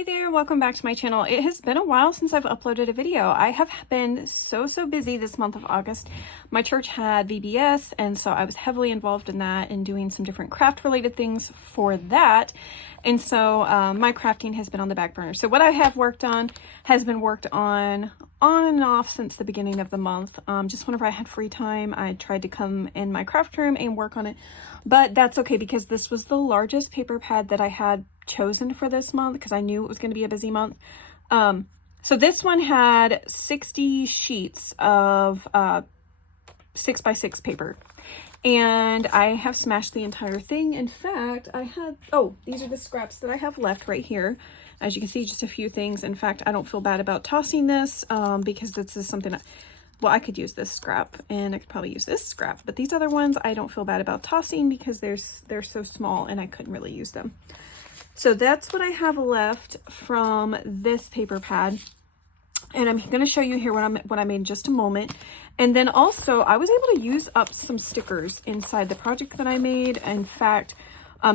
Hi there, welcome back to my channel. It has been a while since I've uploaded a video. I have been so busy this month of August. My church had VBS, and so I was heavily involved in that and doing some different craft related things for that. And so my crafting has been on the back burner. So what I have worked on has been worked on and off since the beginning of the month. Just whenever I had free time, I tried to come in my craft room and work on it. But that's okay because this was the largest paper pad that I had chosen for this month because I knew it was going to be a busy month. So this one had 60 sheets of 6x6 paper. And I have smashed the entire thing. In fact, I had, these are the scraps that I have left right here. As you can see, just a few things. In fact, I don't feel bad about tossing this because this is something well, I could use this scrap and I could probably use this scrap, but these other ones I don't feel bad about tossing because they're so small and I couldn't really use them. So that's what I have left from this paper pad. And I'm going to show you here what I made in just a moment. And then also I was able to use up some stickers inside the project that I made. In fact,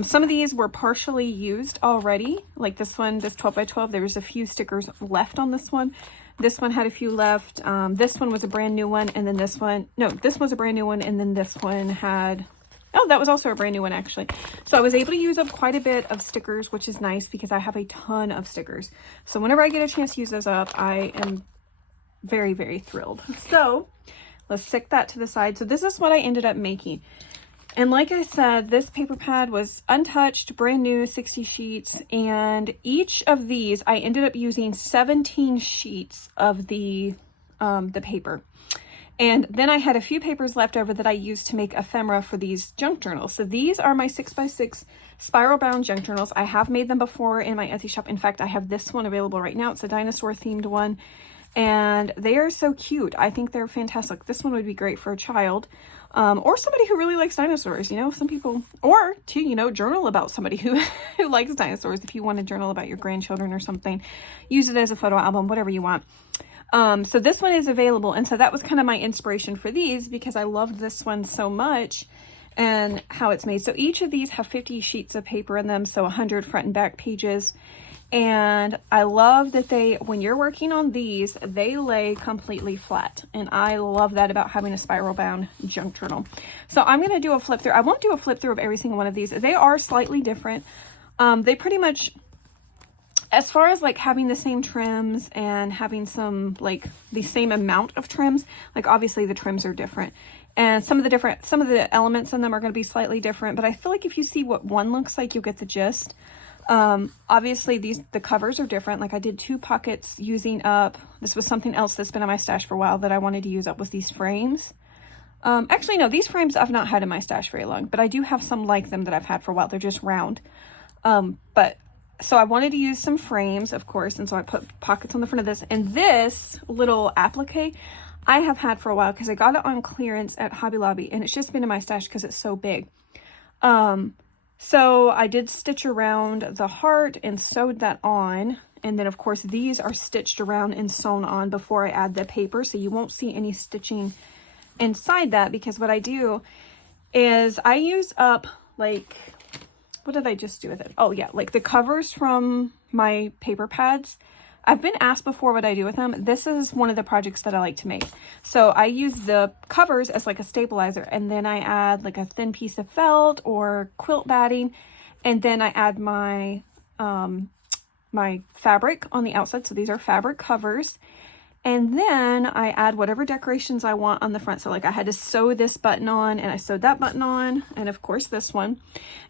some of these were partially used already. Like this one, this 12 by 12, there was a few stickers left on this one. This one had a few left. This one was a brand new one. And then this one, no, this was a brand new one. And then this one had, oh, that was also a brand new one actually. So I was able to use up quite a bit of stickers, which is nice because I have a ton of stickers. So whenever I get a chance to use those up, I am very thrilled. So let's stick that to the side. So this is what I ended up making. And like I said, this paper pad was untouched, brand new, 60 sheets. And each of these, I ended up using 17 sheets of the paper. And then I had a few papers left over that I used to make ephemera for these junk journals. So these are my 6x6 spiral bound junk journals. I have made them before in my Etsy shop. In fact, I have this one available right now. It's a dinosaur themed one. And they are so cute. I think they're fantastic. This one would be great for a child or somebody who really likes dinosaurs. You know, some people, or to, you know, journal about somebody who likes dinosaurs. If you want to journal about your grandchildren or something, use it as a photo album, whatever you want. So this one is available. And so that was kind of my inspiration for these because I loved this one so much and how it's made. So each of these have 50 sheets of paper in them. So 100 front and back pages. And I love that when you're working on these, they lay completely flat. And I love that about having a spiral bound junk journal. So I'm going to do a flip through. I won't do a flip through of every single one of these. They are slightly different. They pretty much, as far as like having the same trims and having some like the same amount of trims, like obviously the trims are different. And some of the elements in them are going to be slightly different, but I feel like if you see what one looks like, you'll get the gist. Obviously the covers are different. Like I did 2 pockets using up, this was something else that's been in my stash for a while that I wanted to use up, was these frames. Actually, no, these frames I've not had in my stash very long, but I do have some like them that I've had for a while. They're just round. So I wanted to use some frames, of course, and so I put pockets on the front of this. And this little applique I have had for a while because I got it on clearance at Hobby Lobby, and it's just been in my stash because it's so big. So I did stitch around the heart and sewed that on. And then of course these are stitched around and sewn on before I add the paper. So you won't see any stitching inside that because what I do is I use up like, what did I just do with it? Oh yeah, like the covers from my paper pads. I've been asked before what I do with them. This is one of the projects that I like to make. So I use the covers as like a stabilizer, and then I add like a thin piece of felt or quilt batting, and then I add my my fabric on the outside. So these are fabric covers. And then I add whatever decorations I want on the front. So like I had to sew this button on, and I sewed that button on, and of course this one.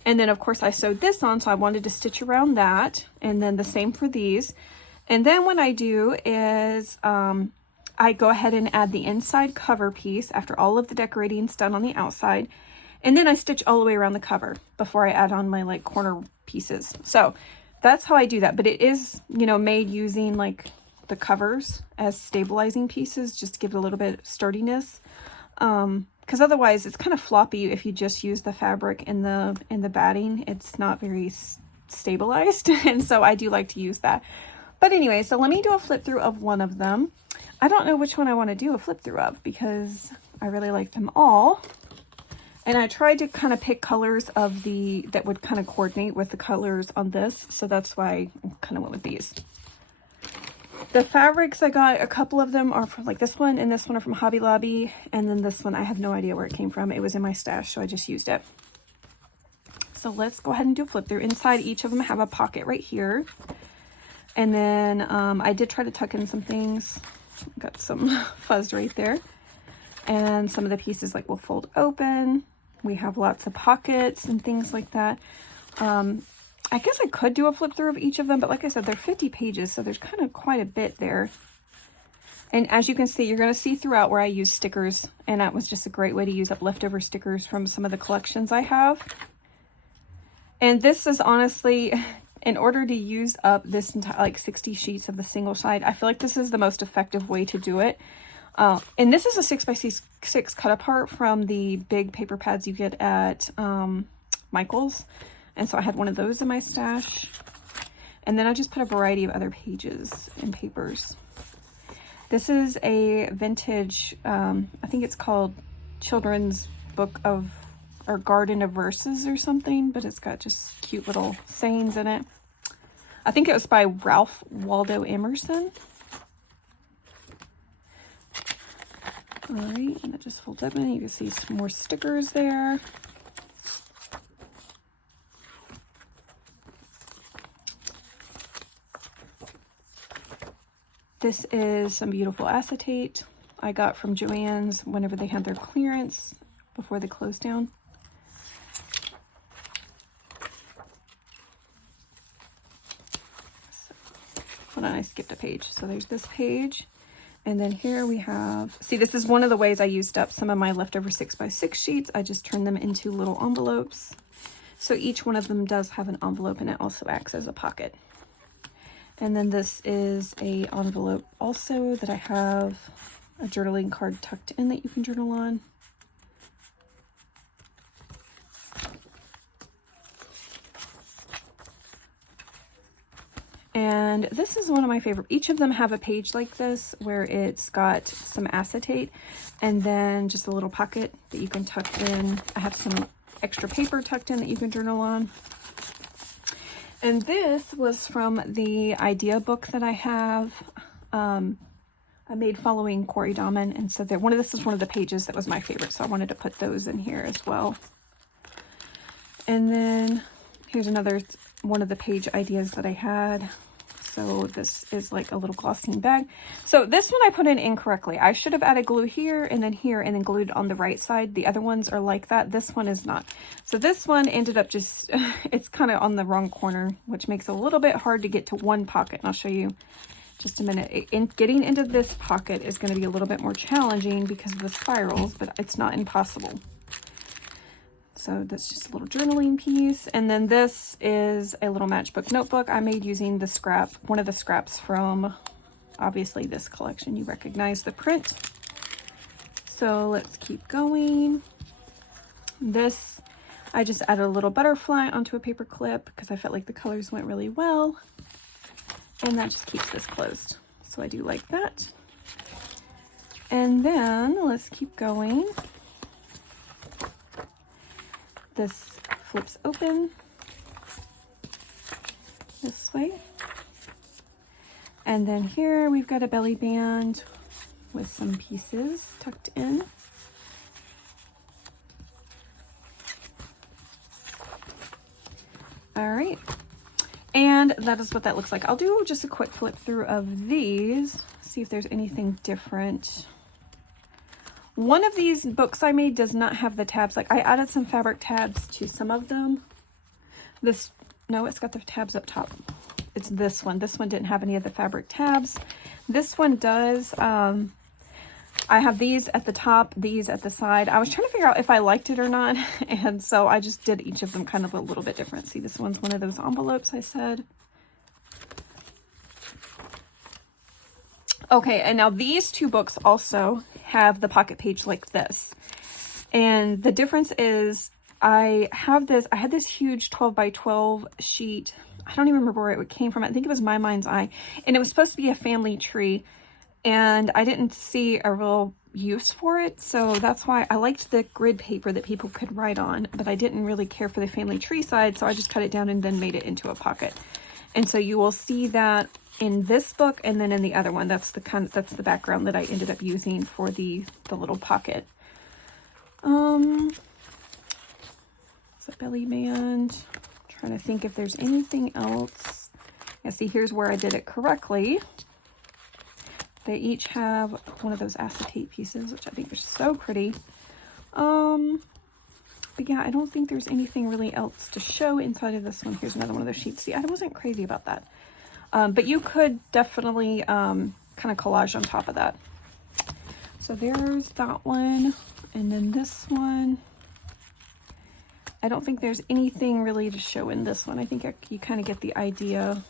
And then of course I sewed this on, so I wanted to stitch around that. And then the same for these. And then what I do is I go ahead and add the inside cover piece after all of the decorating's done on the outside. And then I stitch all the way around the cover before I add on my like corner pieces. So that's how I do that. But it is, you know, made using like the covers as stabilizing pieces just to give it a little bit of sturdiness. Because otherwise it's kind of floppy if you just use the fabric in the batting. It's not very stabilized. And so I do like to use that. But anyway, so let me do a flip through of one of them. I don't know which one I want to do a flip through of because I really like them all. And I tried to kind of pick colors of that would kind of coordinate with the colors on this. So that's why I kind of went with these. The fabrics I got, a couple of them are from like this one and this one are from Hobby Lobby. And then this one, I have no idea where it came from. It was in my stash, so I just used it. So let's go ahead and do a flip through. Inside each of them have a pocket right here. And then I did try to tuck in some things. Got some fuzz right there. And some of the pieces like will fold open. We have lots of pockets and things like that. I guess I could do a flip through of each of them, but like I said, they're 50 pages, so there's kind of quite a bit there. And as you can see, you're going to see throughout where I use stickers, and that was just a great way to use up leftover stickers from some of the collections I have. And this is honestly, in order to use up this entire, like 60 sheets of the single side, I feel like this is the most effective way to do it. And this is a 6x6 cut apart from the big paper pads you get at Michael's. And so I had one of those in my stash. And then I just put a variety of other pages and papers. This is a vintage, I think it's called Children's Book of, or Garden of Verses or something, but it's got just cute little sayings in it. I think it was by Ralph Waldo Emerson. All right, and it just folds open. You can see some more stickers there. This is some beautiful acetate I got from Joann's whenever they had their clearance before they closed down. So, hold on, I skipped a page. So there's this page. And then here we have, see, this is one of the ways I used up some of my leftover 6x6 sheets. I just turned them into little envelopes. So each one of them does have an envelope, and it also acts as a pocket. And then this is a envelope also that I have a journaling card tucked in that you can journal on. And this is one of my favorite. Each of them have a page like this where it's got some acetate and then just a little pocket that you can tuck in. I have some extra paper tucked in that you can journal on. And this was from the idea book that I have. I made following Corey Dahman, and so this is one of the pages that was my favorite, so I wanted to put those in here as well. And then here's another one of the page ideas that I had. So this is like a little glossine bag. So this one I put in incorrectly. I should have added glue here and then glued on the right side. The other ones are like that. This one is not. So this one ended up just, it's kind of on the wrong corner, which makes it a little bit hard to get to one pocket. And I'll show you just a minute. Getting into this pocket is going to be a little bit more challenging because of the spirals, but it's not impossible. So that's just a little journaling piece. And then this is a little matchbook notebook I made using the scrap, one of the scraps from obviously this collection. You recognize the print. So let's keep going. This, I just added a little butterfly onto a paper clip because I felt like the colors went really well. And that just keeps this closed. So I do like that. And then let's keep going. This flips open this way. And then here we've got a belly band with some pieces tucked in. All right. And that is what that looks like. I'll do just a quick flip through of these, see if there's anything different. One of these books I made does not have the tabs. Like I added some fabric tabs to some of them. No, it's got the tabs up top. It's this one. This one didn't have any of the fabric tabs. This one does. I have these at the top, these at the side. I was trying to figure out if I liked it or not. And so I just did each of them kind of a little bit different. See, this one's one of those envelopes I said. Okay, and now these two books also have the pocket page like this. And the difference is I had this huge 12 by 12 sheet. I don't even remember where it came from. I think it was My Mind's Eye. And it was supposed to be a family tree. And I didn't see a real use for it. So that's why I liked the grid paper that people could write on, but I didn't really care for the family tree side. So I just cut it down and then made it into a pocket. And so you will see that in this book and then in the other one. That's the background that I ended up using for the little pocket. It's a belly band. Trying to think if there's anything else. Yeah, see, here's where I did it correctly. They each have one of those acetate pieces, which I think are so pretty. But yeah, I don't think there's anything really else to show inside of this one. Here's another one of those sheets. See, I wasn't crazy about that. But you could definitely kind of collage on top of that. So there's that one. And then this one. I don't think there's anything really to show in this one. I think you kind of get the idea.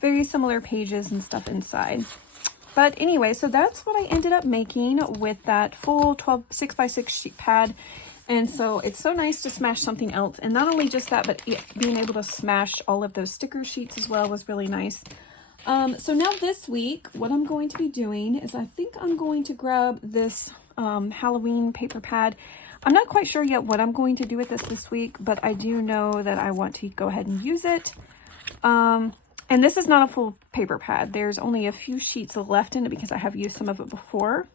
Very similar pages and stuff inside. But anyway, so that's what I ended up making with that full 6x6 sheet pad. And so it's so nice to smash something else. And not only just that, but being able to smash all of those sticker sheets as well was really nice. So now this week, what I'm going to be doing is I think I'm going to grab this Halloween paper pad. I'm not quite sure yet what I'm going to do with this week, but I do know that I want to go ahead and use it. And this is not a full paper pad. There's only a few sheets left in it because I have used some of it before.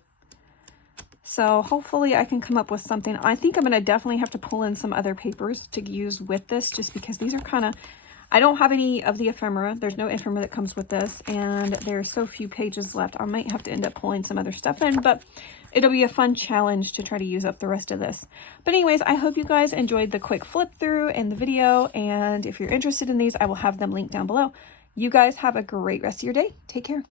So hopefully I can come up with something. I think I'm going to definitely have to pull in some other papers to use with this, just because these are kind of, I don't have any of the ephemera. There's no ephemera that comes with this, and there's so few pages left. I might have to end up pulling some other stuff in, but it'll be a fun challenge to try to use up the rest of this. But anyways, I hope you guys enjoyed the quick flip through and the video, and if you're interested in these, I will have them linked down below. You guys have a great rest of your day. Take care.